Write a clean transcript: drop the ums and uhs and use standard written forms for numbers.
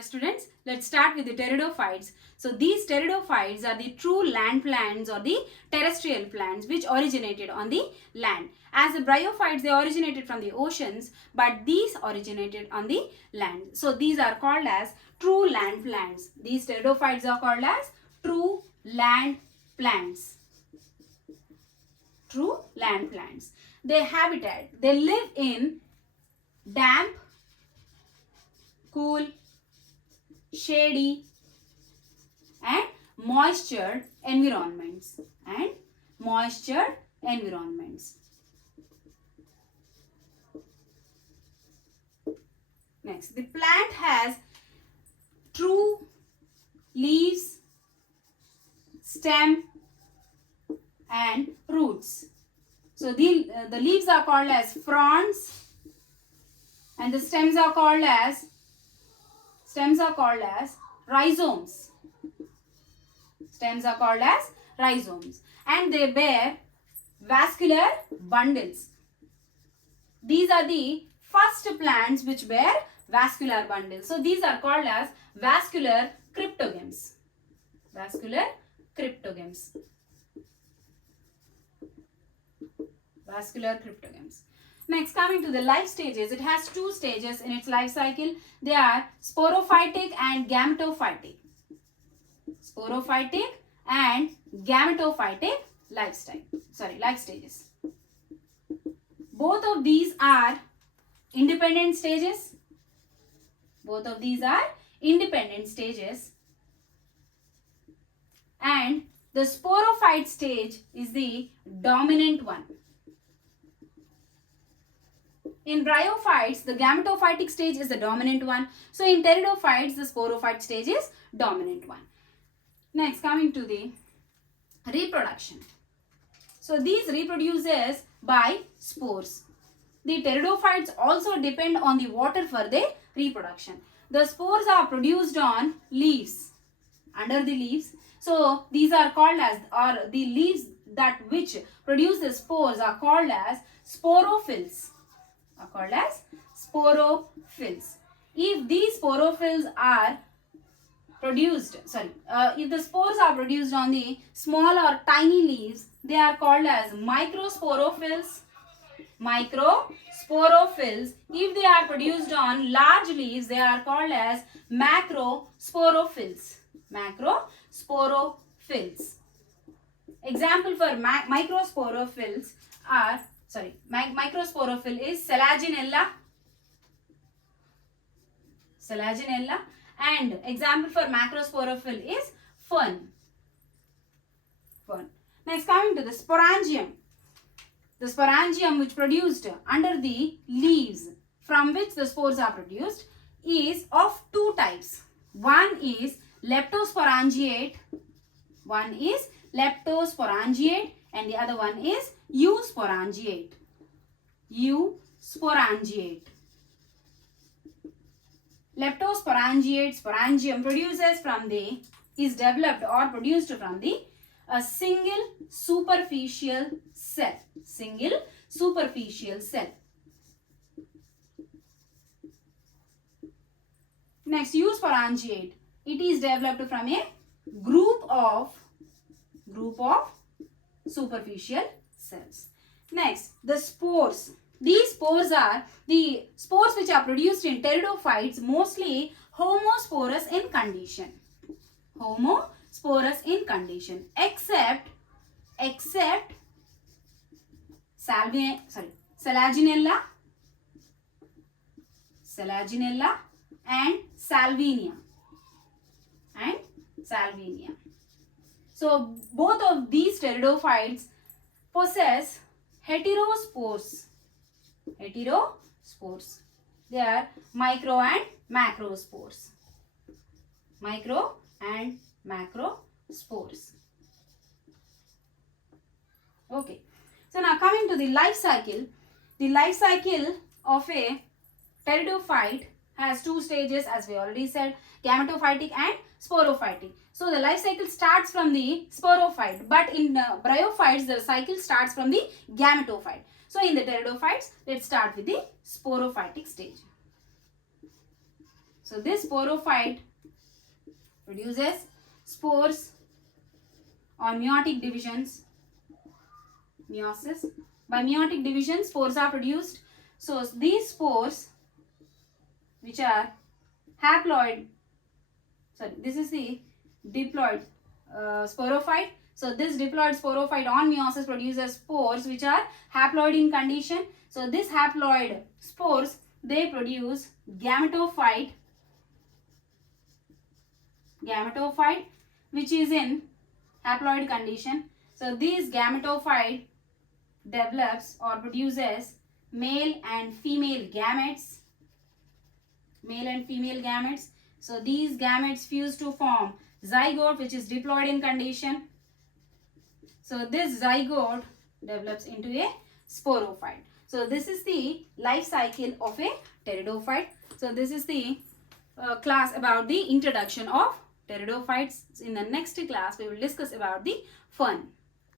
Alright students, let's start with the pteridophytes. So these pteridophytes are the true land plants or the terrestrial plants which originated on the land. As the bryophytes, they originated from the oceans, but these originated on the land. So these are called as true land plants. These pteridophytes are called as true land plants. True land plants. Their habitat, they live in damp, cool, shady and moistured environments Next, the plant has true leaves, stem and roots. So the leaves are called as fronds and the stems are called as rhizomes. Stems are called as rhizomes and they bear vascular bundles. These are the first plants which bear vascular bundles. So these are called as vascular cryptogams. Vascular cryptogams. Vascular cryptogams. Next, coming to the life stages, it has two stages in its life cycle. They are sporophytic and gametophytic. Sporophytic and gametophytic life stages. Both of these are independent stages. And the sporophyte stage is the dominant one. In bryophytes, the gametophytic stage is the dominant one. So in pteridophytes, the sporophyte stage is dominant one. Next, coming to the reproduction. So these reproduces by spores. The pteridophytes also depend on the water for their reproduction. The spores are produced on leaves, under the leaves. So these are called as, or the leaves that which produce the spores are called as sporophylls. If these sporophylls are produced, if the spores are produced on the small or tiny leaves, they are called as microsporophylls. If they are produced on large leaves, they are called as macrosporophylls. Example for microsporophylls are, microsporophyle is Selaginella and example for macrosporophyle is fern. Next, coming to the sporangium. The sporangium which produced under the leaves from which the spores are produced is of two types. One is leptosporangiate and the other one is eusporangiate. Leptosporangiate sporangium is developed or produced from a single superficial cell. Next, eusporangiate. It is developed from a group of superficial cells. Next, the spores. These spores are the spores which are produced in pteridophytes, mostly homosporous in condition. Except Selaginella and Salvinia. So both of these pteridophytes possess heterospores. They are micro and macrospores. Okay. So now coming to the life cycle. The life cycle of a pteridophyte has two stages, as we already said, gametophytic and sporophytic. So the life cycle starts from the sporophyte, but in bryophytes the cycle starts from the gametophyte. So in the pteridophytes, let's start with the sporophytic stage. So this sporophyte produces spores on meiotic divisions. Meiosis. By meiotic division, spores are produced. So these spores, which are haploid, sorry, this is the diploid sporophyte. So this diploid sporophyte on meiosis produces spores which are haploid in condition. So this haploid spores, they produce gametophyte, which is in haploid condition. So these gametophyte develops or produces male and female gametes. So these gametes fuse to form zygote, which is diploid in condition. So this zygote develops into a sporophyte. So this is the life cycle of a pteridophyte. So this is the class about the introduction of pteridophytes. In the next class, we will discuss about the fern.